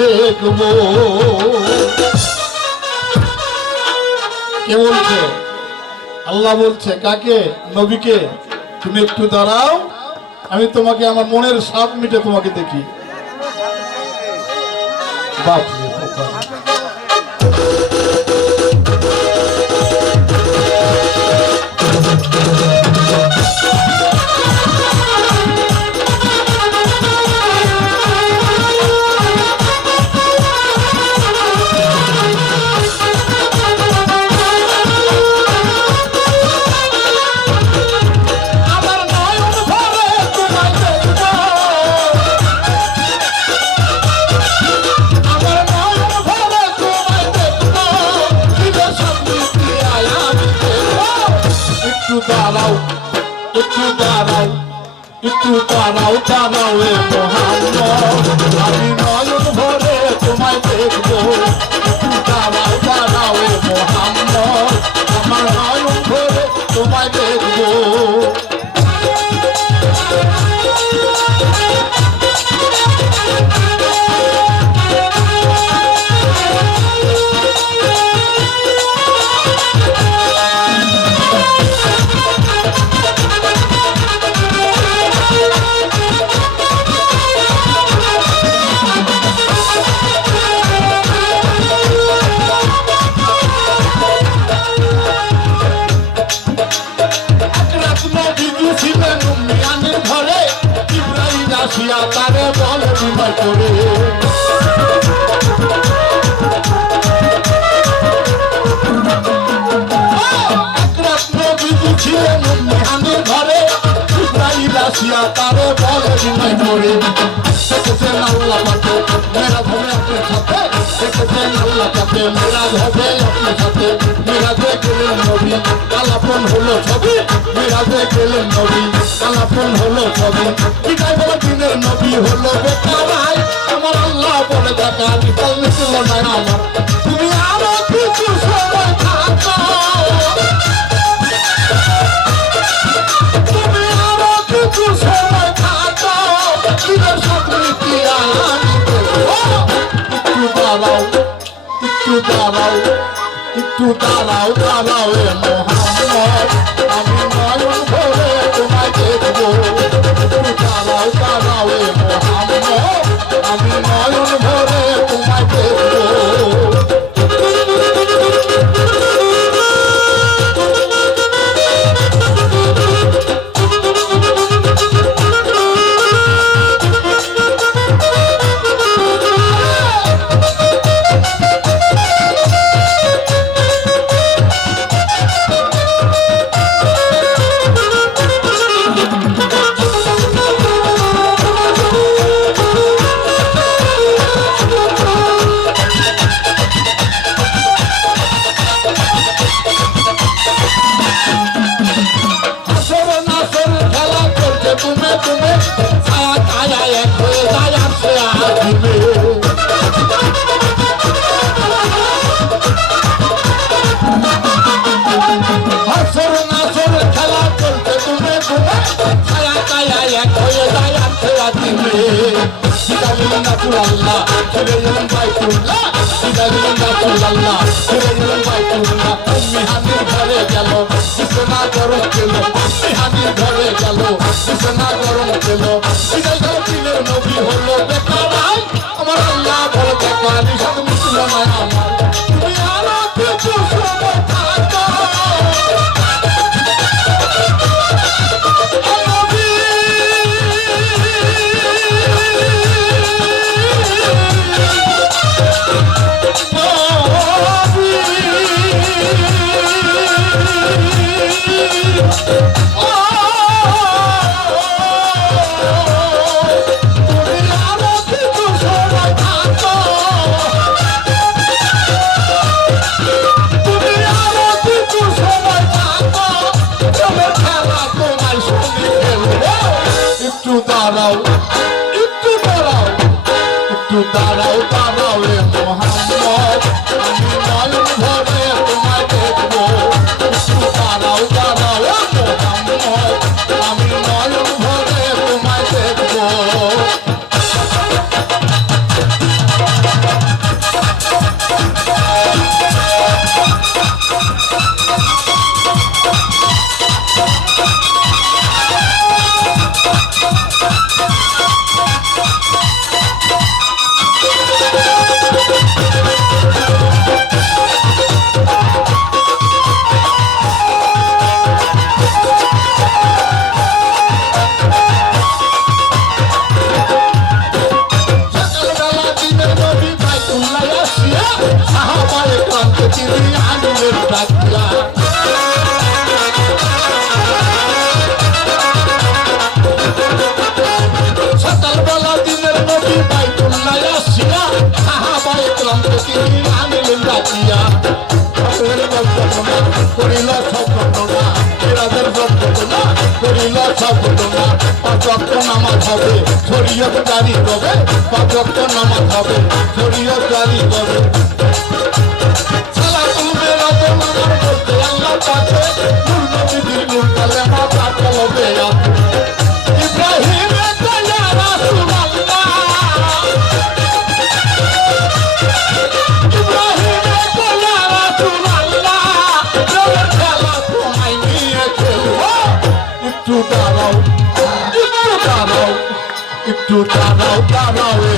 দেখবো। কে বলছে? আল্লাহ বলছে। কাকে? নবীকে। তুমি একটু দাঁড়াও, আমি তোমাকে আমার মনের স্বাদ মিটে তোমাকে দেখি। বাপ রে বাপ। একটু দাঁড়াও দাঁড়াও এ মোহাম্মদ, আমি নয়ন ভরে তোমায় দেখবো। একটু দাঁড়াও দাঁড়াও এ মোহাম্মদ, আমার নয়ন ভরে তোমায় দেখবো। তারে বল বিময় করে ছিলেন মেহানের ঘরে, ইব্রাহিম আসিয়া তারে বল বিময় করে। দেখেছেন আল্লাহ পাকে মেরাজ হবে আপনার সাথে, দেখেছেন আল্লাহ পাকে মেরাজ হবে আপনার সাথে। মেরাজে গেলেন নবী, আলাপন হলো ছবি। মেরাজে গেলেন নবী, আলাপন হলো ছবি। বিদায় বলে দিনের নবী হলো বেকার। আমার আল্লাহ বলে দেখা বিশাল মিছিল নাই আমার, তুমি আরো কিছু সময় থাকো, তুমি আরো কিছু সময় থাকো, দিনের স্বপ্নটি আমি দেখবো। একটু দাঁড়াও, একটু দাঁড়াও, একটু দাঁড়াও দাঁড়াও এ মোহাম্মদ, আমি নয়ন ভরে তোমায় দেখবো। একটু দাঁড়াও দাঁড়াও এ মোহাম্মদ, আমি নয়ন ভরে তোমায় দেখবো। Rasulullah, Sirayun Baitullah, Sirayun Rasulullah, Sirayun Baitullah. Ummi Hanir ঘরে গেল, বিছানা গরম ছিল। ummi Hanir ঘরে গেল, বিছানা গরম ছিল। বিদায় দিনের নবী হলো বেকার। আমার আল্লাহ বলে দেখা নিষাদ মিছিল নাই আমার, তুমি আরো কিছু সময় থাকো। তুমি আরো তিনি আনিলেন ডাকিয়া করিল সব ঘটনা এরাদের ঘটনা করিল সব ঘটনা পাঁচ ওয়াক্ত নামাজ হবে শরীয়ত জারি হবে পাঁচ ওয়াক্ত নামাজ হবে শরীয়ত জারি হবে সালা তুমি রব নামাজ করতে আল্লাহ পাকে নূর নবীর নূর কালেমা পাক হবে ইব্রাহিম ইয়া রাসূলুল্লাহ ইব্রাহিম ইয়া রাসূলুল্লাহ জগৎ খেলা তোমায় নিয়ে খেলবো একটু দাঁড়াও একটু দাঁড়াও একটু দাঁড়াও দাঁড়াও এ